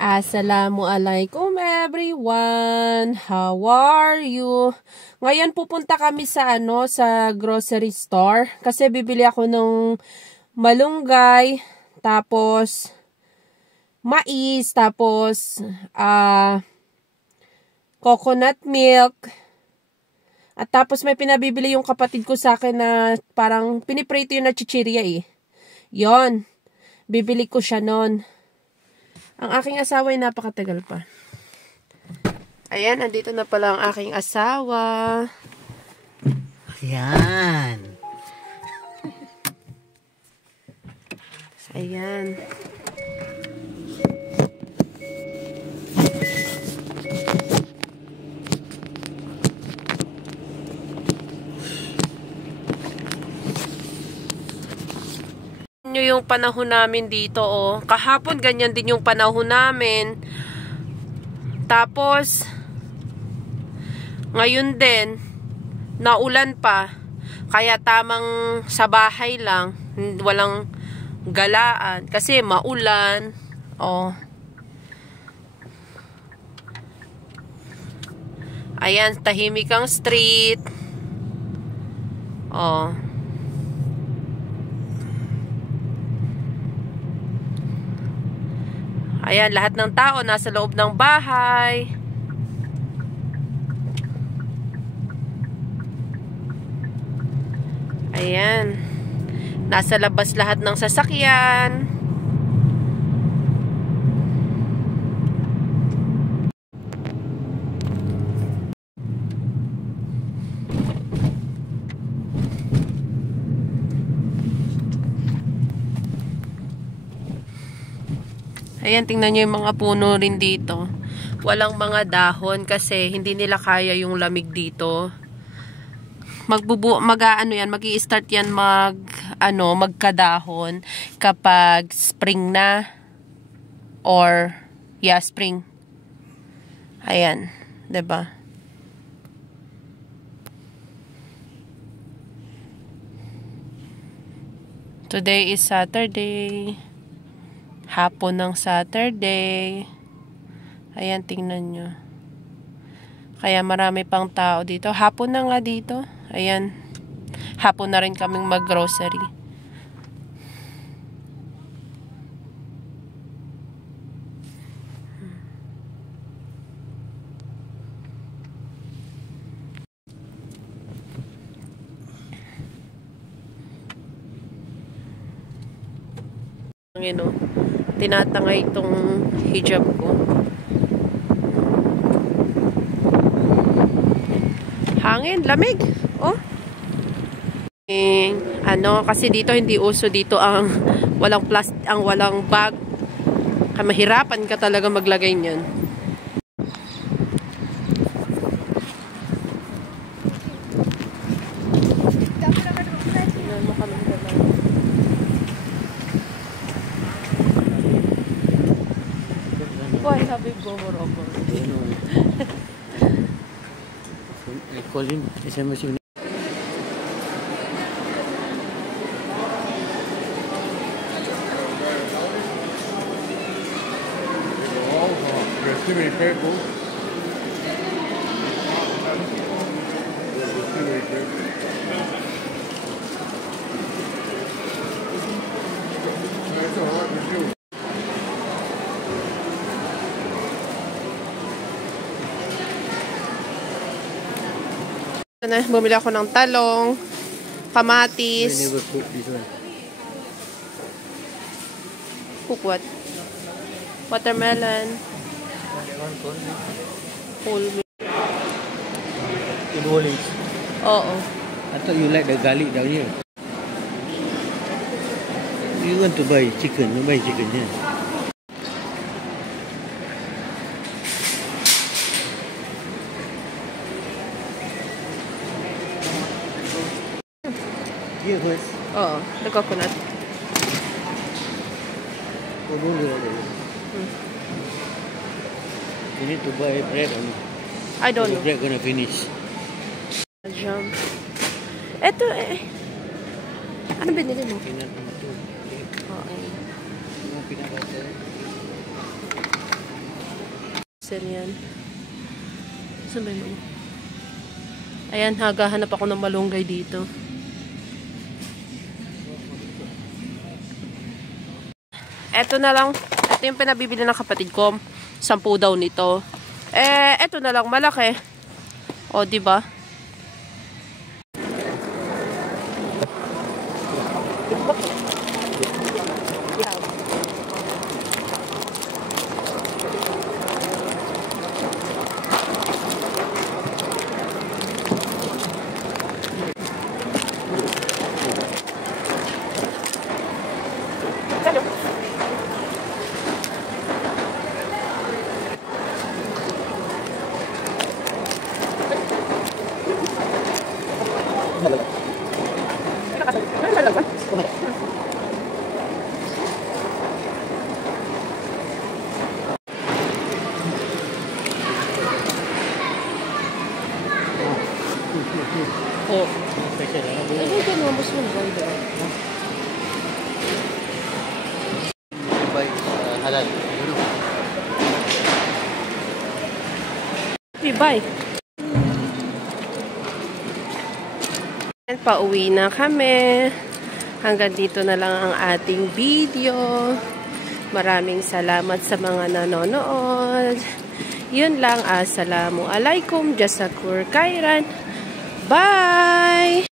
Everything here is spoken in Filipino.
Assalamualaikum everyone. How are you? Ngayon pupunta kami sa sa grocery store kasi bibili ako ng malunggay, tapos mais, tapos coconut milk. At tapos may pinabibili yung kapatid ko sa akin na parang piniprito yun na chichirya eh. Yon. Bibili ko siya nun. Ang aking asawa ay napakatagal pa. Ayan, andito na pala ang aking asawa. Ayan. Ayan. Nyo yung panahon namin dito, oh. Kahapon ganyan din yung panahon namin. Tapos ngayon din naulan pa. Kaya tamang sa bahay lang, walang galaan kasi maulan. Oh. Ayan, tahimik ang street. Oh. Ayan, lahat ng tao nasa loob ng bahay. Ayan. Nasa labas lahat ng sasakyan. Ayan, tingnan nyo yung mga puno rin dito. Walang mga dahon kasi hindi nila kaya yung lamig dito. Magi-start yan magkadahon kapag spring na or spring. Ayan, 'di ba? Today is Saturday. Hapon ng Saturday. Ayan, tingnan nyo. Kaya marami pang tao dito. Hapon na nga dito. Ayan. Hapon na rin kaming mag-grocery. Tinatangay itong hijab ko. Hangin, lamig. Oh. Kasi dito hindi uso dito ang walang walang bag. Mahirapan ka talaga maglagay niyan. Why Habib go Morocco? I call him SMS unit. Too many people. Bumili ako ng talong, kamatis. I never cook this one. Cook what? Watermelon. Whole wheat. In whole wheat. Oo. I thought you like the garlic down here. You want to buy chicken? You buy chicken here. Here first. Oo, the coconut. Oh, no, no, no. You need to buy bread only. I don't know. The bread gonna finish. Jam. Eto ano binili mo? Peanut number 2. Okay. Yung peanut butter. freezer yan. Saan ba yun? Ayan, hagahanap ako ng malunggay dito. Eto na lang. Ito yung pinabibili ng kapatid ko. 10 daw nito. Eto na lang, malaki. O, diba? Oh. Ano ka naman mas maganda? Dubai halal. Bye. Pauwi na kami. Hanggang dito na lang ang ating video. Maraming salamat sa mga nanonood. Yun lang. Assalamualaikum. Jazakur khairan. Bye!